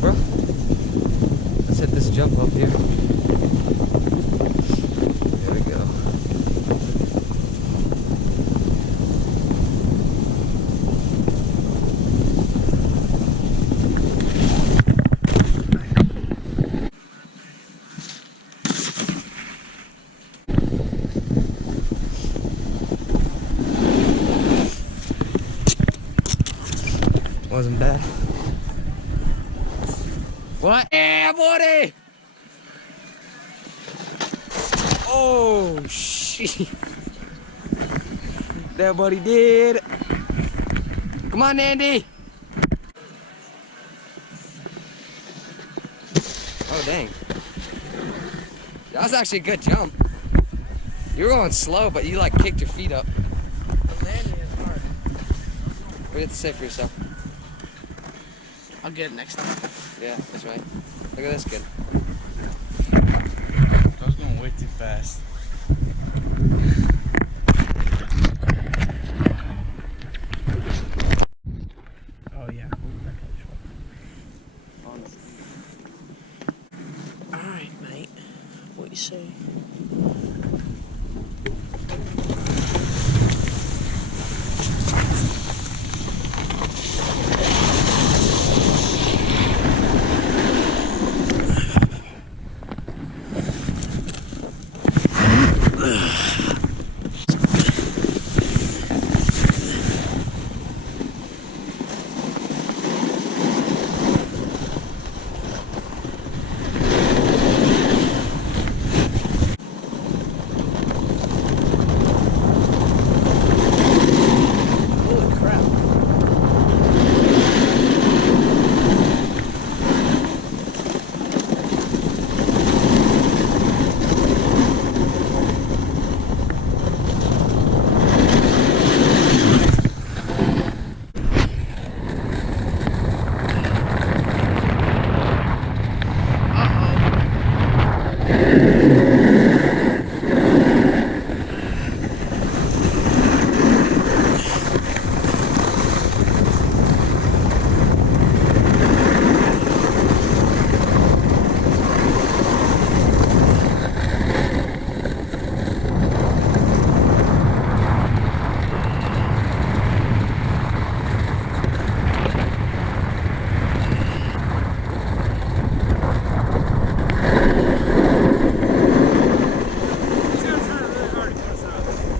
bro. Let's hit this jump up here. There we go. Wasn't bad. What? Yeah, buddy! Oh, shit. That buddy did. Come on, Andy. Oh, dang. That was actually a good jump. You were going slow, but you like kicked your feet up. The landing is hard. What do you have to say for yourself? I'll get it next time. Yeah, that's right. Look at this kid. I was going way too fast. Oh yeah. Alright, mate. What you say?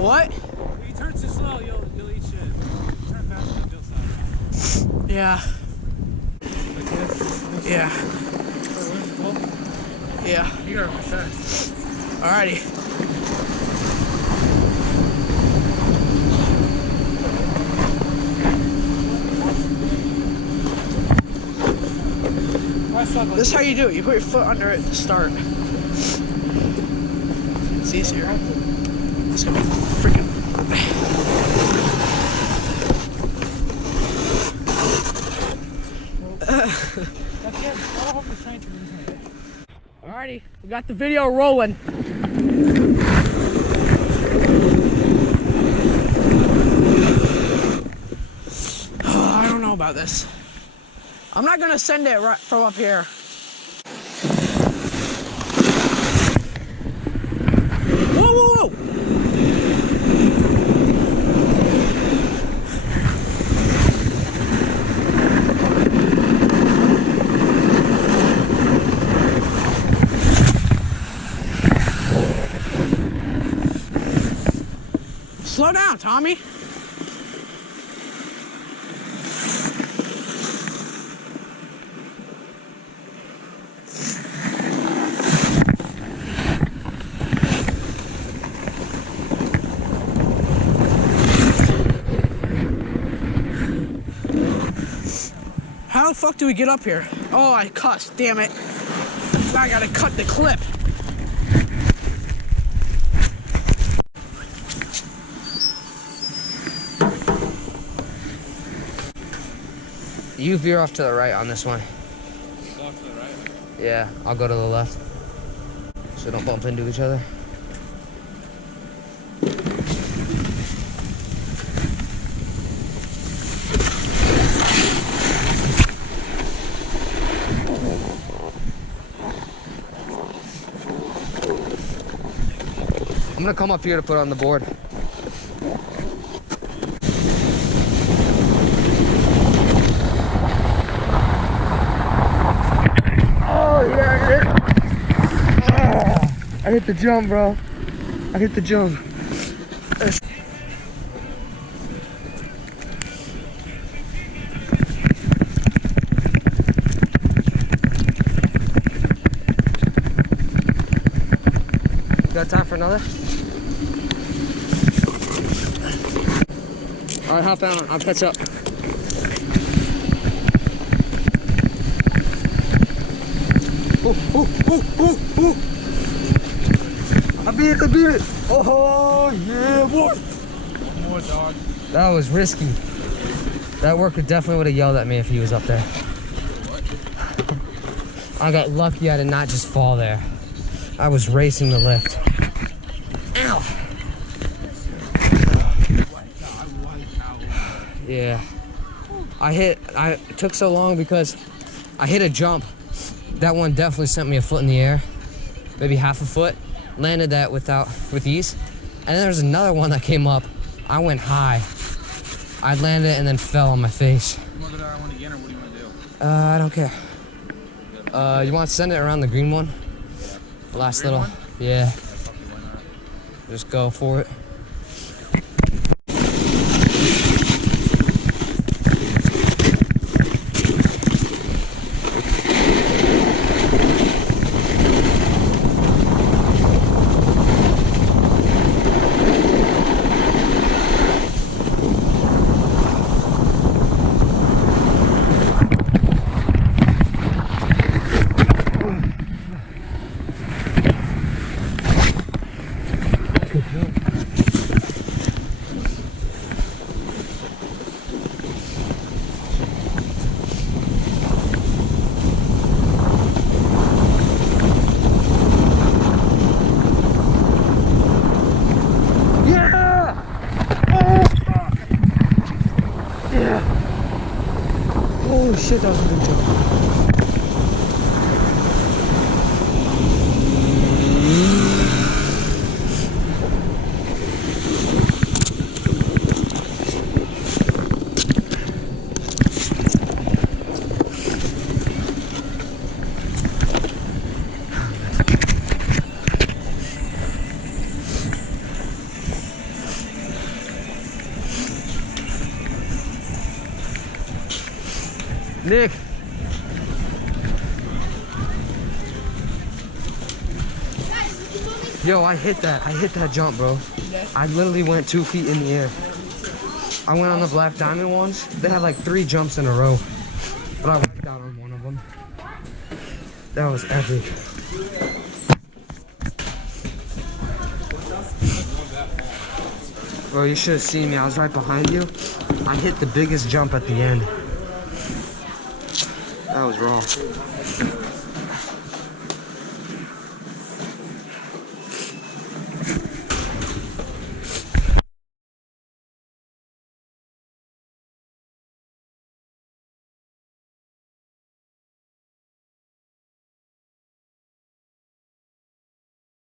What? If you turn too slow, you'll eat shit. Turn fast and you'll stop. Yeah. Yeah. Yeah. You gotta be fast. Alrighty. This is how you do it. You put your foot under it to start. It's easier. It's gonna be freaking. Alrighty, we got the video rolling. Oh, I don't know about this. I'm not gonna send it right from up here. Whoa, whoa, whoa! Slow down, Tommy. How the fuck do we get up here? Oh, I cussed, damn it. I gotta cut the clip. You veer off to the right on this one. Go off to the right. Yeah, I'll go to the left. So don't bump into each other. I'm gonna come up here to put it on the board. Oh yeah, I hit the jump, bro. I hit the jump. Got time for another? All right, hop out. I'll catch up. Ooh, ooh, ooh, ooh, ooh. I beat it. Oh, yeah, boy. One more, dog. That was risky. That worker definitely would have yelled at me if he was up there. I got lucky I did not just fall there. I was racing the lift. Ow. Yeah. I took so long because I hit a jump. That one definitely sent me a foot in the air. Maybe half a foot. Landed that with ease. And then there's another one that came up. I went high. I landed and then fell on my face. You want to go that one again, or what do you want to do? I don't care. You want to send it around the green one? The last little. One? Yeah. Fuck it, why not? Just go for it. Oh shit, that was a good jump. Nick. Yo, I hit that jump, bro. I literally went 2 feet in the air. I went on the Black Diamond ones. They had like 3 jumps in a row, but I went down on one of them. That was epic. Bro, you should have seen me. I was right behind you. I hit the biggest jump at the end. That was raw.